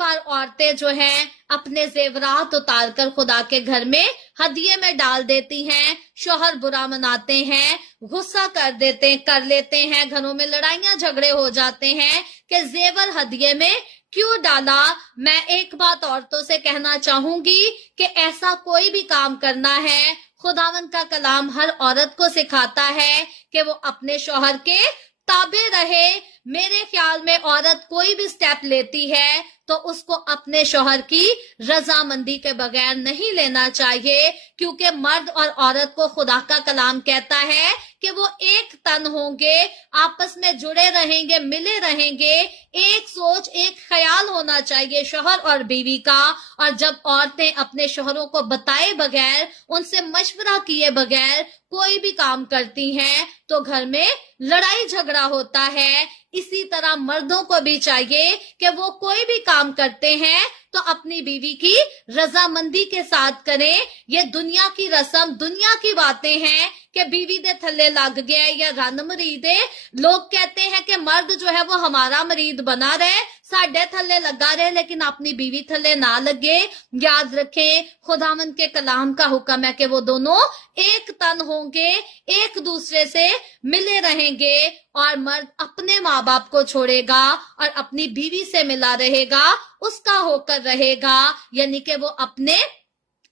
बार औरतें जो हैं अपने जेवरात उतार कर खुदा के घर में हदिये में डाल देती हैं, शौहर बुरा मनाते हैं, गुस्सा कर लेते हैं, घरों में लड़ाइयां झगड़े हो जाते हैं कि जेवर हदिये में क्यों डाला। मैं एक बात औरतों से कहना चाहूंगी कि ऐसा कोई भी काम करना है, खुदावंद का कलाम हर औरत को सिखाता है कि वो अपने शौहर के ताबे रहे। मेरे ख्याल में औरत कोई भी स्टेप लेती है तो उसको अपने शौहर की रजामंदी के बगैर नहीं लेना चाहिए, क्योंकि मर्द और औरत को खुदा का कलाम कहता है कि वो एक तन होंगे, आपस में जुड़े रहेंगे, मिले रहेंगे, एक सोच एक ख्याल होना चाहिए शौहर और बीवी का। और जब औरतें अपने शौहरों को बताए बगैर, उनसे मशवरा किए बगैर कोई भी काम करती हैं तो घर में लड़ाई झगड़ा होता है। इसी तरह मर्दों को भी चाहिए कि वो कोई भी काम करते हैं तो अपनी बीवी की रजामंदी के साथ करें। ये दुनिया की रस्म, दुनिया की बातें हैं कि बीवी दे थल्ले लग गया या रन मरीद है। लोग कहते हैं कि मर्द जो है वो हमारा मरीद बना रहे, साढ़े थल्ले लगा रहे, लेकिन अपनी बीवी थल्ले ना लगे। याद रखें, खुदावंद के कलाम का हुक्म है कि वो दोनों एक तन होंगे, एक दूसरे से मिले रहेंगे, और मर्द अपने माँ बाप को छोड़ेगा और अपनी बीवी से मिला रहेगा, उसका होकर रहेगा। यानी कि वो अपने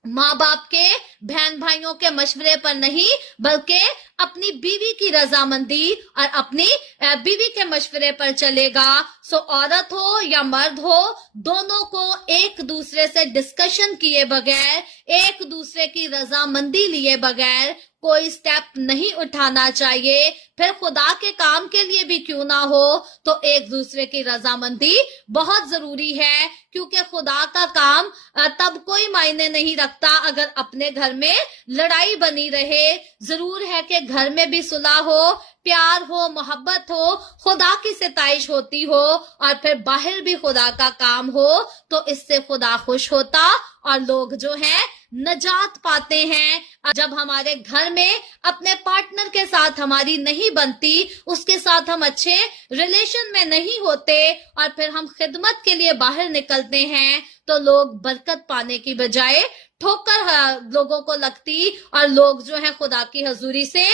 माँ बाप के, बहन भाइयों के मशवरे पर नहीं, बल्कि अपनी बीवी की रजामंदी और अपनी बीवी के मशवरे पर चलेगा। सो औरत हो या मर्द हो, दोनों को एक दूसरे से डिस्कशन किए बगैर, एक दूसरे की रजामंदी लिए बगैर कोई स्टेप नहीं उठाना चाहिए। फिर खुदा के काम के लिए भी क्यों ना हो, तो एक दूसरे की रजामंदी बहुत जरूरी है, क्योंकि खुदा का काम तब कोई मायने नहीं रखता अगर अपने घर में लड़ाई बनी रहे। जरूर है कि घर में भी सुलह हो, प्यार हो, मोहब्बत हो, खुदा की सिताइश होती हो, और फिर बाहर भी खुदा का काम हो, तो इससे खुदा खुश होता और लोग जो है नजात पाते हैं। जब हमारे घर में अपने पार्टनर के साथ हमारी नहीं बनती, उसके साथ हम अच्छे रिलेशन में नहीं होते, और फिर हम खिदमत के लिए बाहर निकलते हैं, तो लोग बरकत पाने की बजाय ठोकर लोगों को लगती, और लोग जो है खुदा की हजूरी से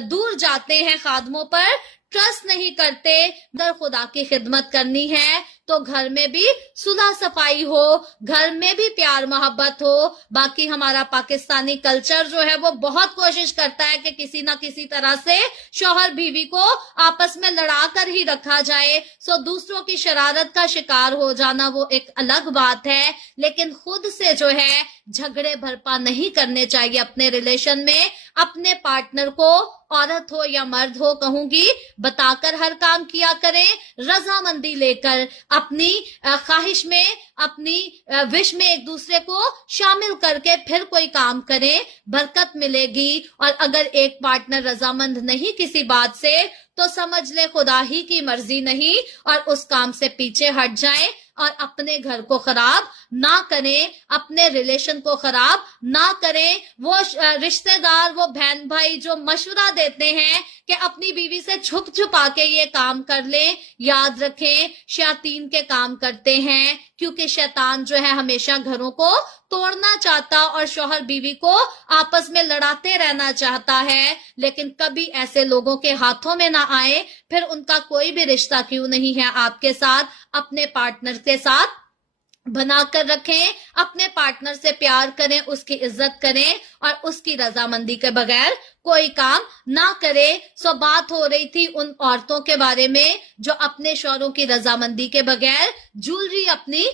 दूर जाते हैं, खादमों पर ट्रस्ट नहीं करते। अगर खुदा की खिदमत करनी है तो घर में भी सुलह सफाई हो, घर में भी प्यार मोहब्बत हो। बाकी हमारा पाकिस्तानी कल्चर जो है वो बहुत कोशिश करता है कि किसी ना किसी तरह से शौहर बीवी को आपस में लड़ा कर ही रखा जाए। सो दूसरों की शरारत का शिकार हो जाना वो एक अलग बात है, लेकिन खुद से जो है झगड़े भरपा नहीं करने चाहिए अपने रिलेशन में। अपने पार्टनर को, औरत हो या मर्द हो, कहूंगी बताकर हर काम किया करें, रजामंदी लेकर, अपनी ख्वाहिश में, अपनी विश में एक दूसरे को शामिल करके फिर कोई काम करें, बरकत मिलेगी। और अगर एक पार्टनर रजामंद नहीं किसी बात से, तो समझ ले खुदा ही की मर्जी नहीं, और उस काम से पीछे हट जाएं और अपने घर को खराब ना करें, अपने रिलेशन को खराब ना करें। वो रिश्तेदार, वो बहन भाई जो मशवरा देते हैं कि अपनी बीवी से छुप छुपा के ये काम कर लें, याद रखें शैतान के काम करते हैं, क्योंकि शैतान जो है हमेशा घरों को तोड़ना चाहता और शौहर बीवी को आपस में लड़ाते रहना चाहता है। लेकिन कभी ऐसे लोगों के हाथों में ना आए, फिर उनका कोई भी रिश्ता क्यों नहीं है आपके साथ, अपने पार्टनर के साथ बनाकर रखें, अपने पार्टनर से प्यार करें, उसकी इज्जत करें, और उसकी रजामंदी के बगैर कोई काम ना करे। सो बात हो रही थी उन औरतों के बारे में जो अपने शौहरों की रजामंदी के बगैर ज्वेलरी अपनी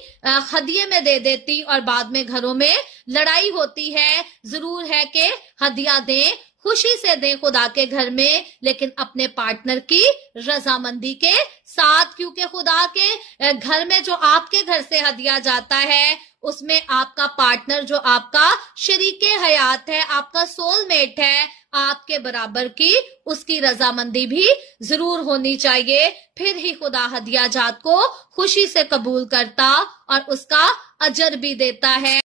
हदिये में दे देती और बाद में घरों में लड़ाई होती है। जरूर है कि हदिया दें, खुशी से दें खुदा के घर में, लेकिन अपने पार्टनर की रजामंदी के साथ, क्योंकि खुदा के घर में जो आपके घर से हदिया जाता है उसमें आपका पार्टनर जो आपका शरीके हयात है, आपका सोलमेट है, आपके बराबर की उसकी रजामंदी भी जरूर होनी चाहिए। फिर ही खुदा हदिया जात को खुशी से कबूल करता और उसका अजर भी देता है।